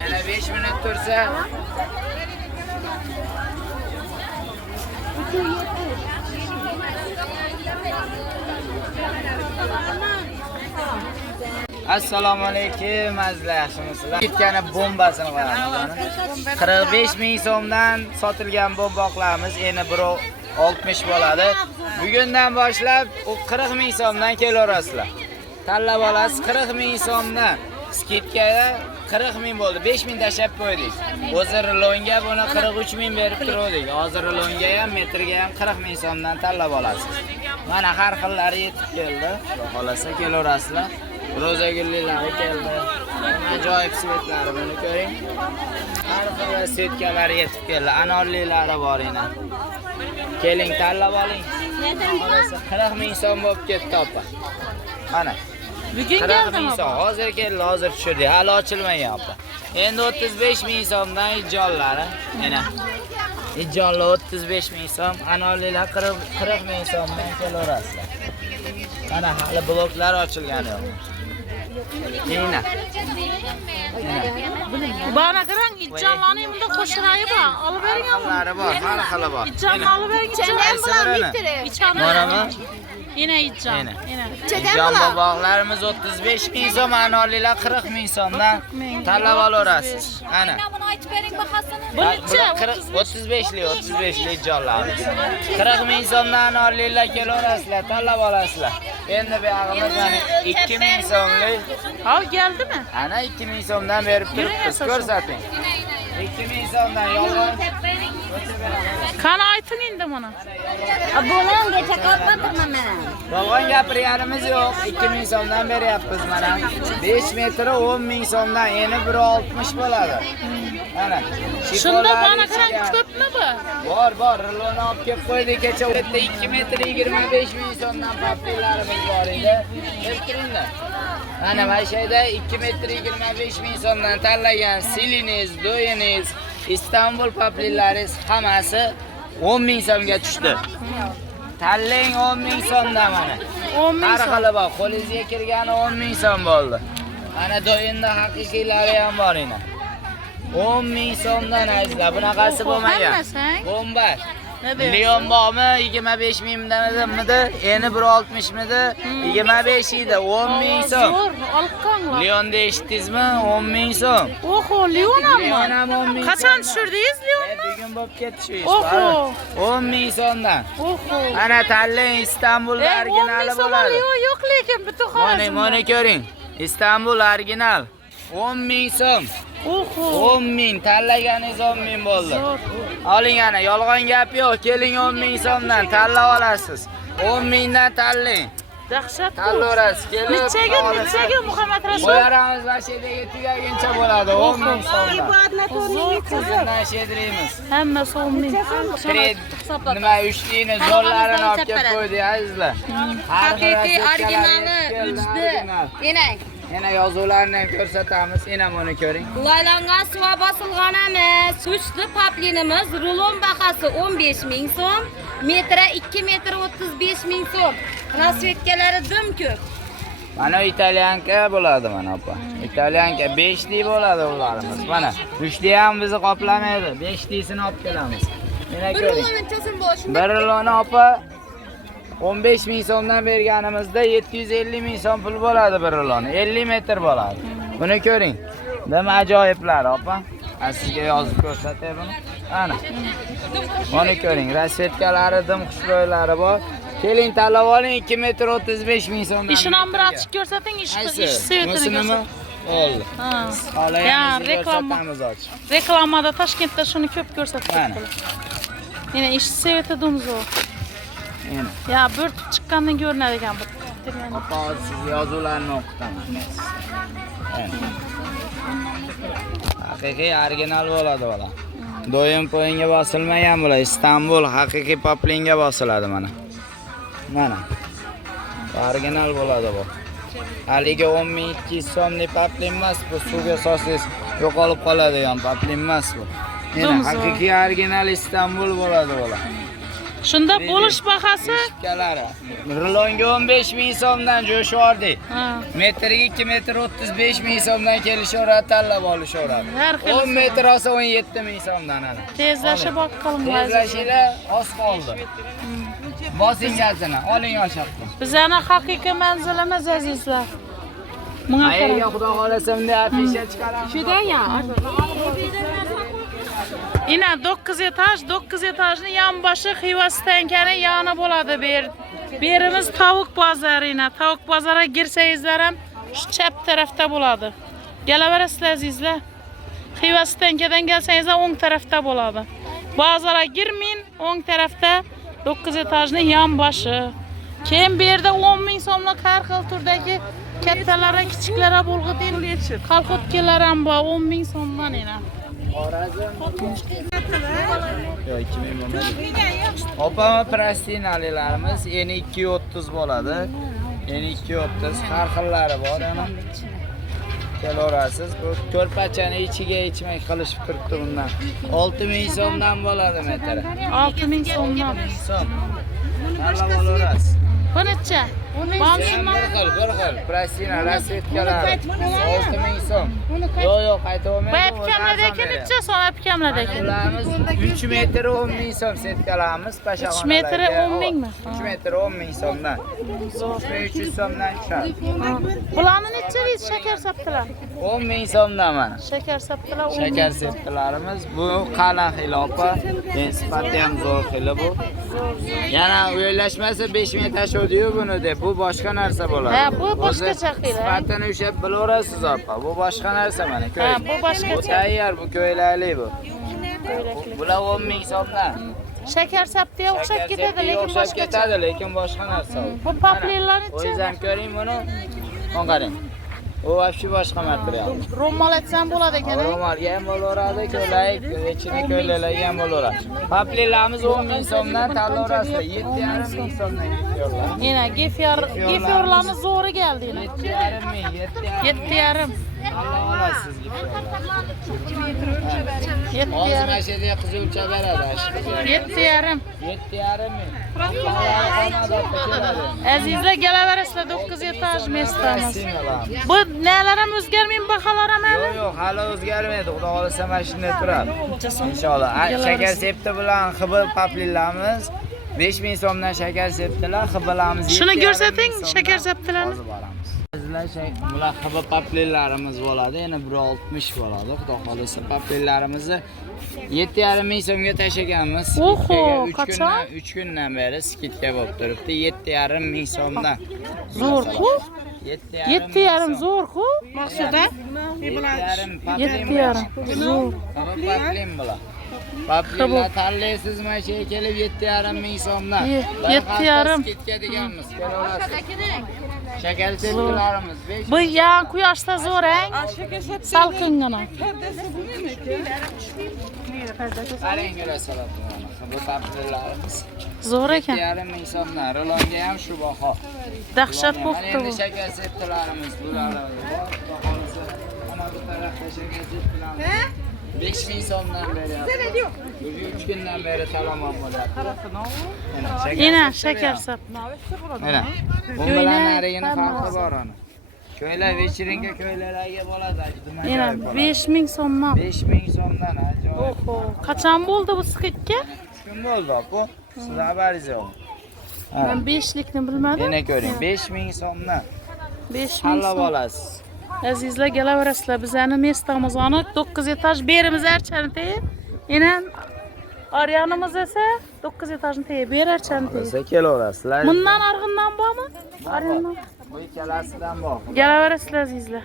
Yana 5 minut tursa. Assalomu alaykum azizlar, yaxshimisizlar? Ketgani bombasini qo'yamiz. 45 ming so'mdan sotilgan bomboqlarimiz endi biri 60 bo'ladi. Bugundan boshlab u 40 ming so'mdan kelaverasizlar. Tanlab olasiz 40 ming so'mdan. Skidkaga 40 ming bo'ldi. 5 ming tashlab qo'ydik. Hozir rulonga buni 43 ming berib turdik. Hozir rulonga ham, metrga ham 40 ming so'mdan tanlab olasiz. Mana har xillari yetib keldi. Xudo xolasa kelaverasizlar. Roza gullilari keldi. Ajoyib svetlari buni ko'ring. Har xil svetkalari yetib keldi. Anorlilari bor ena. Keling tanlab oling. 40 ming so'm bo'lib ketdi opa. Mana. Bugun keldimi? Hozir keldi, hozir tushirdi. Hali ochilmagan opa. Endi 35 ming so'mdan ijjonlari. Mana. Ijjonlar 35 ming so'm, anorlilar 40 ming so'mdan kelaverasizlar. Mana hali bloklar ochilgani yo'q. Nina. Bana qarang, ijjonlarning bunda qo'shirayı bor. Olib bering ham. Xillari bor, har xili bor. Ijjonni olib bering. Ijjon bilan bittiri. Borami? Yine ijjon. Ijjon bog'larimiz 35 ming so'm, anorlilar 40 ming so'mdan tanlab olaverasiz. Ana. Buni aytib bering bahosini. Buncha 35li ijjonlarimiz. 40 ming so'mdan anorlilar kelaverasizlar, tanlab olasizlar. Endi bu yog'imiz mana 2 ming so'mlik. Ha, keldimi? Ana 2 ming so'mdan berib turibmiz, ko'rsating. 2 ming so'mdan yolg'on. Qani ayting endi buni. Buni ungacha qolmatirman men. Yolg'on gapirganimiz yo'q. 2 ming so'mdan beryapmiz mana. 5 metri 10 ming so'mdan, endi 160 bo'ladi. Mana. Shunda bana qarang, ko'pmi bu? Bor, ruloni olib kelib qo'ydik kecha. Bu yerda 2 metr 25 ming so'mdan papilarimiz bor edi. Keltiringlar. Mana Mayshayda 2 metr 25 ming so'mdan tanlagan siliniz, doyiniz, İstanbul paplilaringiz hammasi 10 ming so'mga tushdi. Tanlang 10 ming so'mdan mana. 10 ming Har so'm. xili bor, qo'lingizga kirgani 10 ming so'm bo'ldi. Mana doyinda haqiqiylari ham bor edi. 10 ming so'mdan azizlar, bunaqasi bo'lmagan. Bomba. Million bormi? 25 mingdamidi? Endi 160 midi? 25 edi, 10 ming so'm. Zo'r, olib qolinglar. Leonni eshitdingizmi? 10 ming so'm. Oho, Leon ham. Leon ham 10 ming. Qachon tushirdingiz Leonni? Bugun bo'lib ketdi shu ish. Oho. 10 ming so'mdan. Oho. Ana tanlang, Istanbul originali bo'ladi. Yo'q lekin butun xorazm. Mana ko'ring. Istanbul original. 10 ming so'm. Oho. 10 ming, tanlaganingiz 10 ming bo'ldi. Oling ana, yolg'on gap yo'q. Keling 10 ming so'mdan tanlab olasiz. 10 mingdan tanlang. Dahshat. Tanlaverasiz. Kelib. Nechaga Muhammad Rasul? Qo'yaramiz va shedagi tugaguncha bo'ladi. 10 ming so'mdan. Zo'r Sizdan shedirimiz. Hammasi 10 ming. Nima ushtini zo'rlarini olib kelib qo'ydik azizlar. Haqiqiy originali uchdi. Enang. Yana yozuvlarni ham ko'rsatamiz. Yana buni ko'ring. Laylangan suva bosilganimiz, uchdi paplinimiz, rulon bahasi 15 ming so'm, metra 2 metr 35 ming so'm. Nasvetkalari dim ko'p. Mana italyanka bo'ladi mana opa. Italyanka 5 lik bo'ladi ularimiz. Mana 3 lik ham bizni qoplamaydi. 5 likni olib kelamiz. Mana ko'ring. Bir ruloni opa 15 ming so'mdan berganimizda 750 ming so'm pul bo'ladi bir ruloni. 50 metr bo'ladi. Buni ko'ring. Dim ajoyiblar opa. Sizga yozib ko'rsatay buni. Ana. Buni ko'ring. Rasvetkalari, dim xushbo'ylari bor. Keling tanlab oling, 2 metr 35 ming so'mdan. Ishini ham bir ochib ko'rsating, ish svetini ko'rsating. Oldi. Ya, reklamada Toshkentda shuni ko'p ko'rsatdik. Yana ish sveti dumzo. Ya, bo'rtib chiqqandan ko'rinadigan bu. Opa, siz yozuvlarni o'qitaman. Haqiqiy original bo'ladi bola. Do'yim poyinga bosilmagan bular. Istanbul haqiqiy poplinga bosiladi mana. Mana. Original bo'ladi bu. Haligi 10.200 so'mlik poplin emas, bu suvga solsangiz yo'qolib qoladigan poplin emas bu. Yana haqiqiy original Istanbul bo'ladi bular. Shunda bo'lish bahasi Eshikkalari. Rulonga 15 ming so'mdan jo'shardi. ha. Metriga 2 metr 35 ming so'mdan kelishaveradi, tanlab olishaveradi. Har xil. 10 metr olsa 17 ming so'mdan ana. Tezlashib boqqalim lazım. Tezlashinglar oz qoldi. Bosing gazini, oling oshaqqa. Bizani haqiqiy manzilimiz azizlar. Bunga qarang. Ayga xudo xolasa bunday afisha chiqaramiz. Ina 9 etajni yonboshi Xivas tankani yoni bo'ladi berimiz tavuk bozori. Tavuk bozoriga girsangizlar ham shu chap tarafda bo'ladi. Kelaverasizlar azizlar. Xivas tankadan kelsangiz o'ng tarafda bo'ladi. Bozorga girmang, o'ng tarafda 9 etajni yonboshi. Keyin bu yerda 10 ming so'mlik har xil turdagi kattalari, kichiklari bo'lg'idin. Qalqotkalar ham bor 10 ming so'mdan ina. Yo'q, 2000 bo'ladi. Opama plastinalilarimiz eni 230 bo'ladi. Eni 230 har xillari bor ana. Kelaverasiz. Bu ko'rpachani ichiga ichmak qilishib turibdi bundan. 6000 so'mdan bo'ladi metri. 6000 so'mdan. So'm. Tanlab olaverasiz. Bu necha? Bir xil. Plastina rasvetkalar 6000 so'm. Yo'q, qayta olmaydi. Bu apkamlardagi necha so'm apkamlardagi? Ularimiz 3 metr 10 ming so'm setkalarimiz pashaxonalarga. 3 metr 10 mingmi? 3 metr 10 ming so'mdan. 300 so'mdan tushadi. Bularni necha deysiz shakar saptilar? 10 ming so'mdan mana. Shakar saptilar 10 Shakar setkalarimiz bu qalin xilofa, sifati ham zo'r xili bu. Yana o'ylashmasa 5 ming tashodiyu buni deb. Bu boshqa narsa bo'ladi. Ha, bu boshqacha xili. Sifatini o'sha bilaverasiz opa. Bu boshqa narsa mana. Ha, bu boshqacha. Bu tayyor, bu ko'ylakli bu. Bular 10 ming so'mdan. Shakar saptiga o'xshab ketadi, lekin boshqacha. ketadi, lekin boshqa narsa u. Bu paplirlar necha? O'zingiz ham ko'ring buni. Qarang. U vobshe boshqa material. Ro'mol etsam bo'ladi ekan. Ro'molga ham bo'laveradi, ko'ylak, ichini ko'ylaklarga ham bo'laveradi. Paplirlarimiz 10 ming so'mdan tanlaverasizlar. 7,5 ming so'mdan gefyorlar. Yana gefyorlarni zo'ri keldi yana. 7,5 ming, 7,5. Allah olasiz gefyorlar. 7,5. Hozir ashadagi qizilcha beradi aşkım. 7,5. 7,5 ming. Azizlar kelaverasizlar 9 etaj mestamiz. Bu nelar ham o'zgarmaymi baholar ham hali? Yo'q, hali o'zgarmaydi. Xudo xolasa mana shunday turadi. Inshaalloh. Shakar septi bilan xibir paplirlarimiz 5 ming so'mdan shakar septilar, xibirlarimiz. Shuni ko'rsating, shakar septilarni. Bizlar bular xibir paplirlarimiz bo'ladi. Yana 160 bo'ladi. Xudo xolasa paplirlarimizni 7,5 ming so'mga tashaganmiz. Oho, qachon? 3 kundan beri skitka bo'lib turibdi. 7,5 ming so'mdan. Zo'r-ku. 7,5 zo'r-ku. Maqsuda? 7,5 zo'r. Paplim bular. Paplimlar tanlaysiz mana shu kelib 7,5 ming so'mdan. 7,5. Skitka deganmiz. Shakar septilarimiz 5. Bu yan quyoshda zo'r-ang. Salqingina. Qarang ko'rasalar buni. Bu paplimlarimiz Zo'r ekan. 7,5 ming so'mdan. Rolonga ham shu baho. Dahshat bo'pti Endi bu. shakar septilarimiz bular bor. Mana bu tarafda shakar septilarimiz 5 ming so'mdan beryapti. 3 kundan beri talaman bo'lyapti. Ina shakar sap. Mana. Bu bilan narigini farqi bor ona. Ko'ylak vechiringa ko'ylaklarga bo'ladi. Ina 5 ming so'mdan. 5 ming so'mdan ajoyib. Oho, qachon bo'ldi bu skitga? 3 kun bo'ldi bu. Sizga xabaringiz yo'q. Men 5 likni bilmadim. Yana ko'ring, 5 ming so'mdan 5 ming tanlab so'm. olasiz. Azizlar kelaverasizlar. Bizani mestamiz aniq 9 etaj berimiz archani. Ina Aryanimiz esa 9 etajni tegi ber archani. Siz kelaverasizlar. Bundan arg'indan bormi? Aryandan. Bu ikkalasidan bor. Kelaverasizlar azizlar.